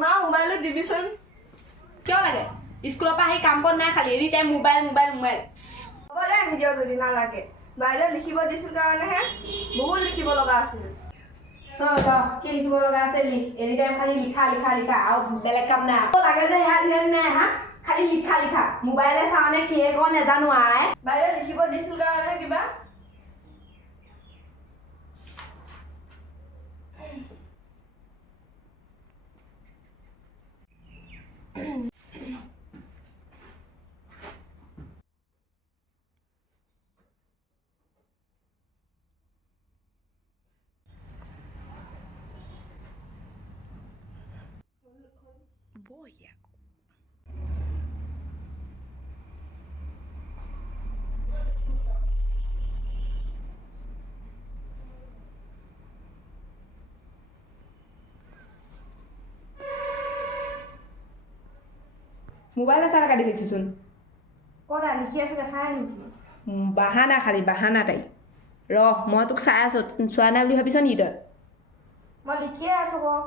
মা মোবাইলটো দিবিচোন কিয় লাগে স্কুলৰ পৰা আহি কাম বন নাই খালি any time mobile mobile mobile হ'ব দে নিদিয় যদি নালাগে বাইদেউ লিখিব দিছিল কাৰণেহে বহুত লিখিব লগা আছিল কি লিখিব লগা আছে লিখ এনি টাইম খালি লিখা লিখা লিখা আৰু বেলেগ কাম নাই লাগে যে সেয়া ধ্যান নাই হা খালি লিখা লিখা মোবাইলে চাওঁনে কিয়ে কওঁ নেজানো আই বাইদেউ লিখিব দিছিল কাৰণেহে কিবা মোবাইলে চাই থকা দেখিছোচোন ক'ত লিখি আছো দেখাই নেকি বাহানা খালি বাহানা তাই ৰহ মই তোক চাই আছো চোৱা নাই বুলি ভাবিছ নেকি তই মই লিখিয়ে আছো আকৌ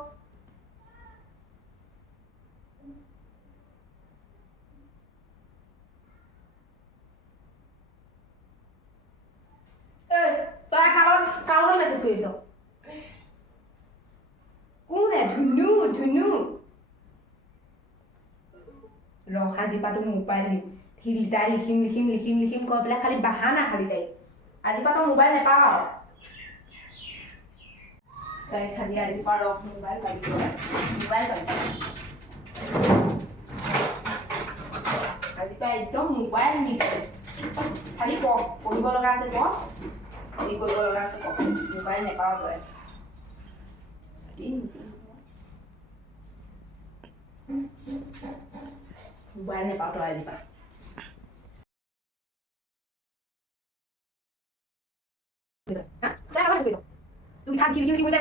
তই কালত মেছেজ কৰিছ কোনে ধুনু ধুনু ৰহ আজি পৰা তোক মোবাইল দিম তাই লিখিম লিখিম লিখিম লিখিম কৈ পেলাই খালি বাহানা খালি তাই আজি পৰা তই মোবাইল নেপাৱ আৰু তাই খালি আজি পৰা ৰহ মোবাইল পাবি মোবাইল পাবি আজি পৰা একদম মোবাইল নিদিয়ে খালি পঢ়িব লগা আছে হেৰি কৰিব লগা আছে মোবাইল নেপাৱ তই মোবাইল নেপাৱ তই আজি পৰা তুমি খান খিলি খিলি খিলি